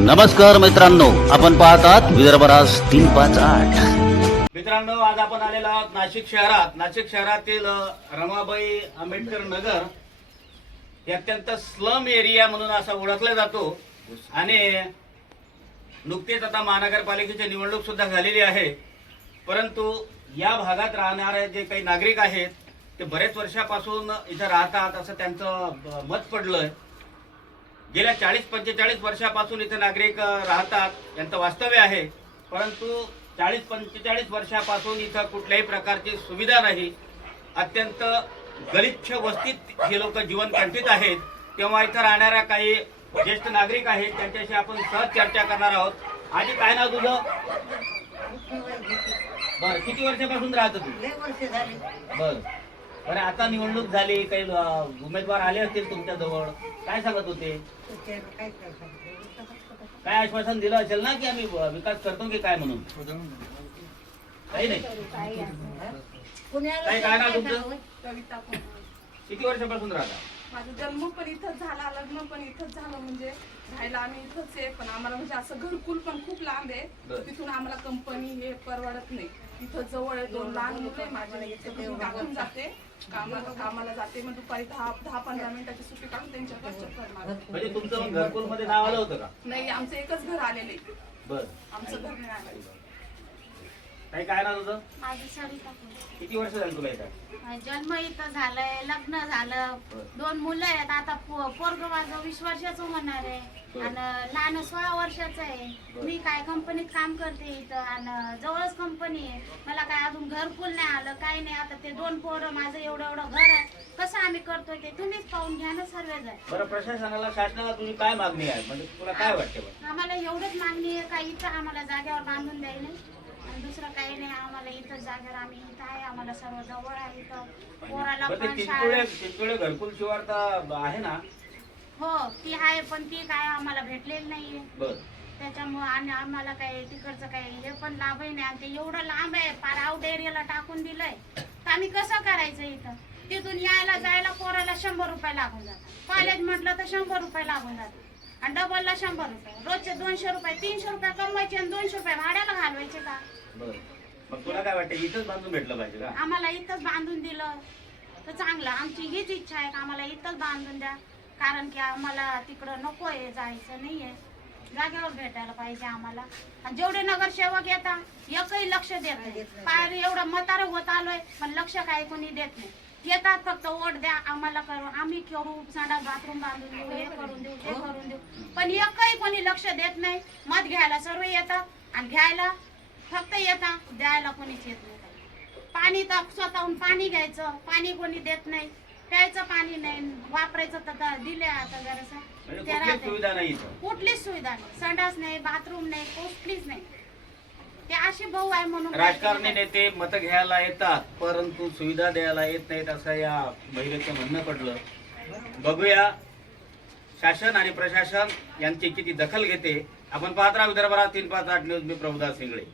नमस्कार मित्रांनो, आपण पाहतात विदर्भराज 358। मित्रांनो, आज आपण आलेलो आहोत नाशिक शहरात। नाशिक शहरातील रमाबाई आंबेडकर नगर हे अत्यंत स्लम एरिया म्हणून असा ओळखला जातो आणि नुकतेच आता महानगरपालिकेची निवडणूक सुद्धा झालेली आहे। परंतु या भागात राहणारे जे काही नागरिक आहेत ते बरेच वर्षापासून इथे राहतात असं त्यांचं मत पडलंय। गेल्या 40-45 वर्षापासून इथे नागरिक राहतात, यांचं वास्तव्य आहे। परंतु 40-45 वर्षापासून इथं कुठल्याही प्रकारची सुविधा नाही, अत्यंत गलिच्छ वस्तीत हे लोक जीवन कंठित आहेत। तेव्हा इथं राहणाऱ्या काही ज्येष्ठ नागरिक आहेत, त्यांच्याशी आपण सहज चर्चा करणार आहोत। आधी काय नाव तुझं? बरं, किती वर्षापासून राहत तू? बरं बरं, आता निवडणूक झाली, काही उमेदवार आले असतील तुमच्या जवळ, काय सांगत होते? काय आश्वासन दिलं असेल ना की आम्ही विकास करतो की काय म्हणून? काही नाही। काय काय नाव तुमचं? किती वर्षापासून राहता? माझा जन्म पण इथंच झाला, लग्न पण इथंच झालं, म्हणजे राहायला आम्ही इथंच आहे। पण आम्हाला म्हणजे असं घरकुल पण खूप लांब आहे, तिथून आम्हाला कंपनी हे परवडत नाही। इथं जवळ आहे, 2 लहान मुलं आहे माझे, टाकून जाते कामाला जाते, मग दुपारी 10-15 मिनिटाची सुट्टी काढून त्यांच्याकडे चक्कर मारते। म्हणजे तुमचं घरकुल मध्ये नाव आलं होतं का? नाही, आमचं एकच घर आलेलं आहे। बरं, आमचं घर नाही आलं। काही काय नाव तुझं? माझी सरिता. किती वर्ष झाली तुला इथं? जन्म इथं झालंय, लग्न झालं, 2 मुलं आहेत। आता पोरग माझं 20 वर्षाचं होणार आहे आणि लहान 16 वर्षाचं आहे। मी काय कंपनीत काम करते इथं आणि जवळच कंपनी आहे। मला काय अजून घरकुल नाही आलं, काही नाही। आता ते 2 पोरं, माझं एवढं घर आहे, कसं आम्ही करतोय ते तुम्हीच पाहून घ्या ना सर्व जण। बरं, प्रशासनाला, शासनाला तुझी काय मागणी आहे? म्हणजे तुला काय वाटते? आम्हाला एवढंच मागणी आहे का इथं आम्हाला जागेवर बांधून द्यायला, दुसरं काही नाही। आम्हाला इथं जागेवर आम्ही इथं आहे, आम्हाला सर्व जवळ आहे। इथं पोराला पण चिंचोळे घरकुल शिवार आहे ना? हो, ती आहे, पण ती काय आम्हाला भेटलेली नाहीये। बरं, त्याच्यामुळे आणि आम्हाला काही तिकडचं काही हे पण लाभही नाही। आणि ते एवढं लांब आहे, पार आउट एरियाला टाकून दिलंय, तर आम्ही कसं करायचं? इथं तिथून यायला जायला पोराला 100 रुपये लागून जातात। कॉलेज म्हटलं तर 100 रुपये लागून जातात आणि डबलला 100 रुपये, रोजचे 200 रुपये, 300 रुपये कमवायचे आणि 200 रुपये भाड्याला घालवायचे का? बरं, मग तुला काय वाटतं, इथंच बांधून भेटलं पाहिजे का? आम्हाला इथंच बांधून दिलं तर चांगलं। आमची हीच इच्छा आहे का आम्हाला इथंच बांधून द्या, कारण की आम्हाला तिकडं नको आहे, जायचं नाहीये, जागेवर भेटायला पाहिजे आम्हाला। आणि जेवढे नगरसेवक येतात एकही लक्ष देत नाही। पार एवढं म्हातारं होत आलोय पण लक्ष काही कोणी देत नाही। येतात फक्त वोट द्या आम्हाला, करू आम्ही, करू संडास बाथरूम बांधून देऊ, हे करून देऊ, ते करून देऊ, पण एकही कोणी लक्ष देत नाही। मत घ्यायला सर्व येतात आणि घ्यायला फक्त येतात, द्यायला कोणीच येत नाही। पाणी तर स्वतःहून पाणी घ्यायचं, पाणी कोणी देत नाही, प्यायचं पाणी नाही, वापरायचं तर दिले आता जरासं। सुविधा नाही, कुठलीच सुविधा नाही, संडास नाही, बाथरूम नाही, कुठलीच नाही। ते अशी भाऊ आहे म्हणून राजकारणी नेते मत घ्यायला येतात परंतु सुविधा द्यायला येत नाहीत, असं या महिलेचं म्हणणं पडलं। बघूया शासन आणि प्रशासन यांची किती दखल घेते। आपण पाहत राहा विदर्भराज 358 न्यूज। मी प्रभुदास सिंगळे।